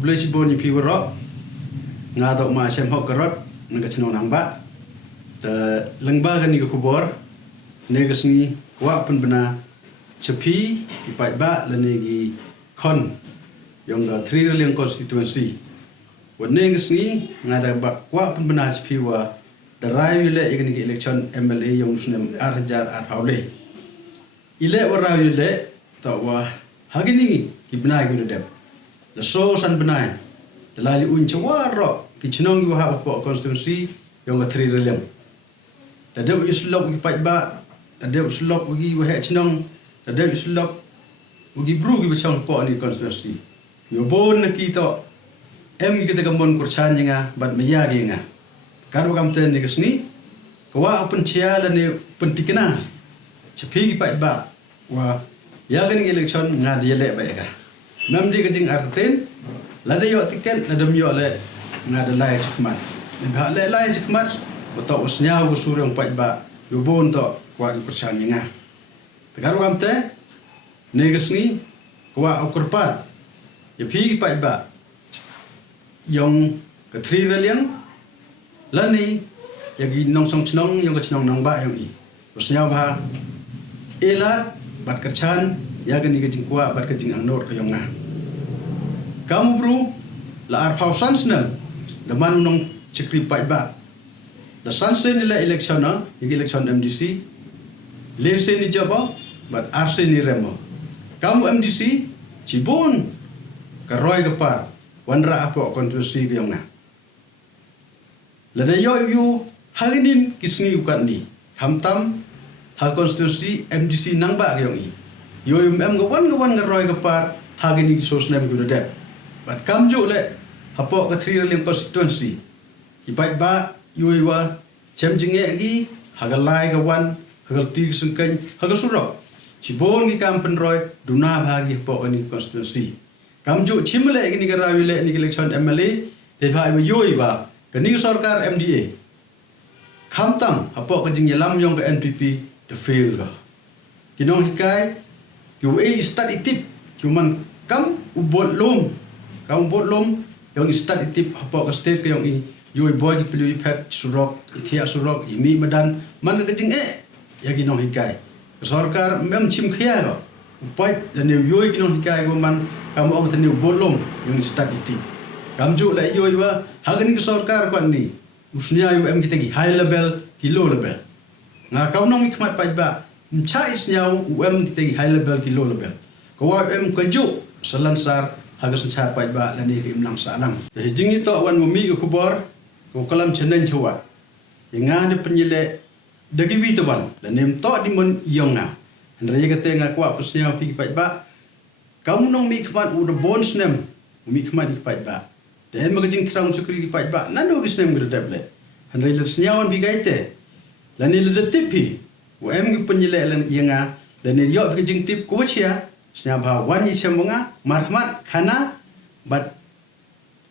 Boleh si boni pi warok ngadok ma sem hok kerot naga cenong nangba te lengba kan ni kubor negas ni kwa pun bena cepi ipat ba lenegi kon yang ga 3 Reliang constituency wan negas ni ngada ba kwa pun bena cepi wa darai wile igni election MLA yang sunem arjar ar haule ile wara wile ta wa hagini ki bena gunu dep la so san bena lali uncawaro kicinong yu ha po konstitusi yang 3 Reliang dadeu islok gi pajba dadeu islok gi wa cinong dadeu islok gi bru gi bachang po ni konstitusi yo bon ki to em gi te gamon kurchan nga bad meya gi nga karu kam ten ni gesni kwa open chia la ni pentikna cepi gi pajba wa ya gan gi election nga dia le ba ga mem di gajing arten lada yo tiket lada myo le ngada lai chikmat ba le lai chikmat beto usnya usur yang pajba yo bon to kwa di percaya nga tegaru kamte neges ni kwa okurpat ya pi pajba yang ke 3 Reliang lani yagi nong song chnong yang ke chnong nong ba yang i usnya ba elat bat kerchan ya gani gajing kwa bat gajing angnor ke yang nga kamu bro la ar pausan senam da man nong cikri pajba da sanse ni la election na igi election MDC lese ni jaba but arse ni remo kamu MDC cibun ka roy gapar wanra apo konstitusi yang nga la da yo yu halinin kisngi ukan ni hamtam ha konstitusi MDC nangba yang i yo em gawan ga roy gapar hagini sosnem gudet but kamju le hapo ka 3 Reliang constituency ipai ba yuiwa chemjinge gi hagalai gawan hagal ti sengken hagal surok cibon gi kampen roy duna bagi hapo ni constituency kamju chimle gi ni garawile ni election MLA de ba yuiwa kani sarkar MDA khamtam hapo ka jing lam yong ka NPP the fail ga kinong hikai qa start itip cuman kam ubot lom kaum botlom yang start itip apa ke state ke yang i yoi boy di pilih pet surok ithia surok imi medan man ke jing ya ginong hikai sarkar mem chim khia ro upai dan yoi ginong hikai go man kamu ang tani botlom yang start itip kamju la yoi wa hagani ke sarkar kan ni usnya yu em kita gi high level ki low level nga kaum nong mikmat pajba mcha isnyau um kita gi high level ki low level ko em kaju selansar hagas sar pajba lani ke imlang salam de jingi to wan mumi ke kubor ko kalam chenen chwa inga de penyele dagi wi to wan lanim to di mon yonga ndre ye te nga kwa pusnya pi pajba kaum nong mi khmat u de bon snem mi khmat di pajba de ma jing trang sukri di pajba nando gisnem gede deble ndre le snyawan bi gaite lani le de tipi u em gi penyele lan yenga lani yo bi jing tip ko chia Senyaba wani semunga marhamat kana but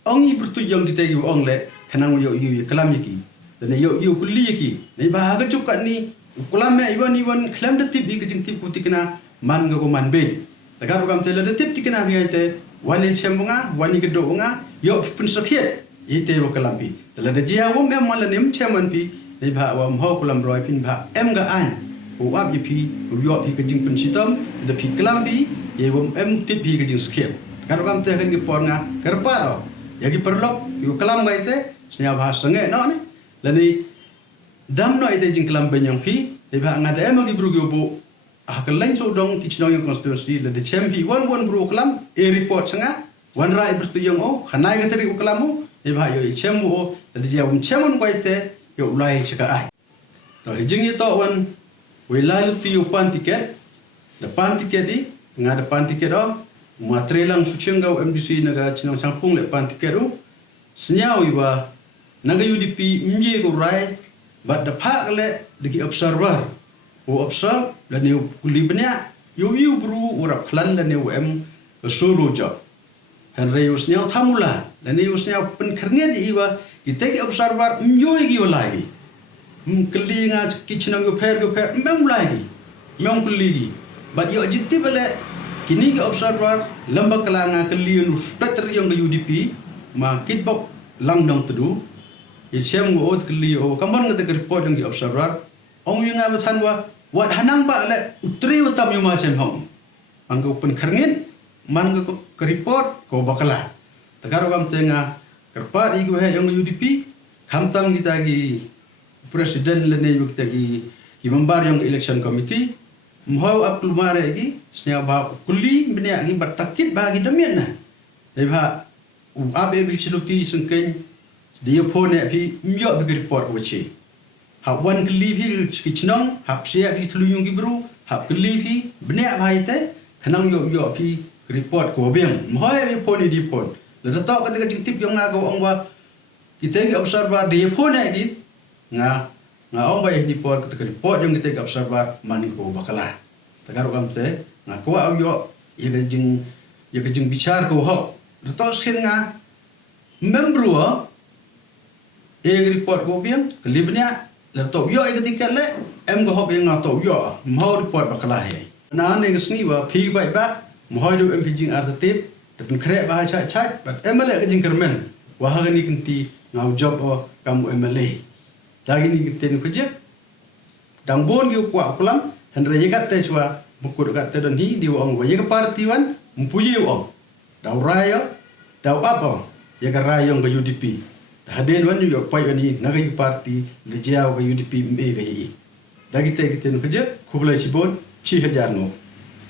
ongi bertujung di tegi ong le kanang yo kelam yaki dan yo kuli yaki nei bahaga cukat ni kulam me iwan kelam de tip bi jing tip kuti kena man go man be daga kam tele de tip tikena bi ite wani semunga wani gedo nga yo pun sakhiet ite wo kelam bi tele de jia wo em mal nim cheman bi nei ba wa ho kulam roi pin ba em ga an uap pi uyo pi kejing pensitam de pi kelambi ye bom em tip pi kejing skep kan kam te kan ki pornga kerparo ya ki perlok yu kelam ga ite senya bahas senge no ni lani dam no ite jing kelam benyang pi de ba ngada em gi bru gi bu ah kelain so dong ki chnong yang konstitusi le de champi won bru kelam e report senga wan rai bertuyong o khanai ga teri kelamu de ba yo chemu o de ja um chemun ga ite yo ulai chika ai to jing ito wan Wilayah tiu pan tiket, depan tiket di, tengah depan tiket oh, matrelang sucengau MDC naga cinang sangpung depan tiket oh, senyau iba, naga UDP mye go rai, bat depak le degi observer, observe dan ni kuli banyak, yu bru urap klan dan ni UM solo job, Henry usnyau tamula, dan ni usnyau penkernya di iba, kita ki observer mye gi lagi. Kelinga kitchen go per mem lagi mem kuligi but yo jitti bale kini ke observer lembak kelanga keliun spekter yang ke UDP ma kitbok langdong tedu isiam go keli o kamban ngate report yang di observer ong yung abatan wat hanang ba le utri utam yuma sem hong anggo pen kerngin man ke report ko bakala tagaro kam tenga kerpat igu he yang UDP hamtam kita gi presiden lene yu kita gi member yang election committee mau apul mare gi snya ba kulli benya gi batakit bagi demian na deba abe bi siluti sengken dia phone pi myo bi report wachi ha wan kulli bi kichnong hap sia bi tuluyung gi bru hap kulli bi benya bai te khanang yo pi report ko beng mau bi phone di phone le tok ketika jingtip yang ngago ong ba kita gi observer dia phone gi nga ong ba report ketika report yang kita observer mani ko bakala tagaro kam te nga ko yo ye jing bicar ko ho to sin nga membro report ko biang kelibnya le to yo ketika le em go ho yang nga to yo mau report bakala he na ne ngi wa phi bai ba mo do em jing artip de kre ba cha cha but emle jing kermen wa ha ni kinti ngau job o kamu emle lagi ni kita ni kerja dang bon gi kwa kulam hendra yegat te swa buku dekat te don hi di wong wa yega parti wan mpuyi wong dau raya dau apa ya ga rayong ke UDP haden wan yo pai ani nagai parti ge jao ke UDP me ge yi lagi te kita ni kerja kubulai sibon 6000 no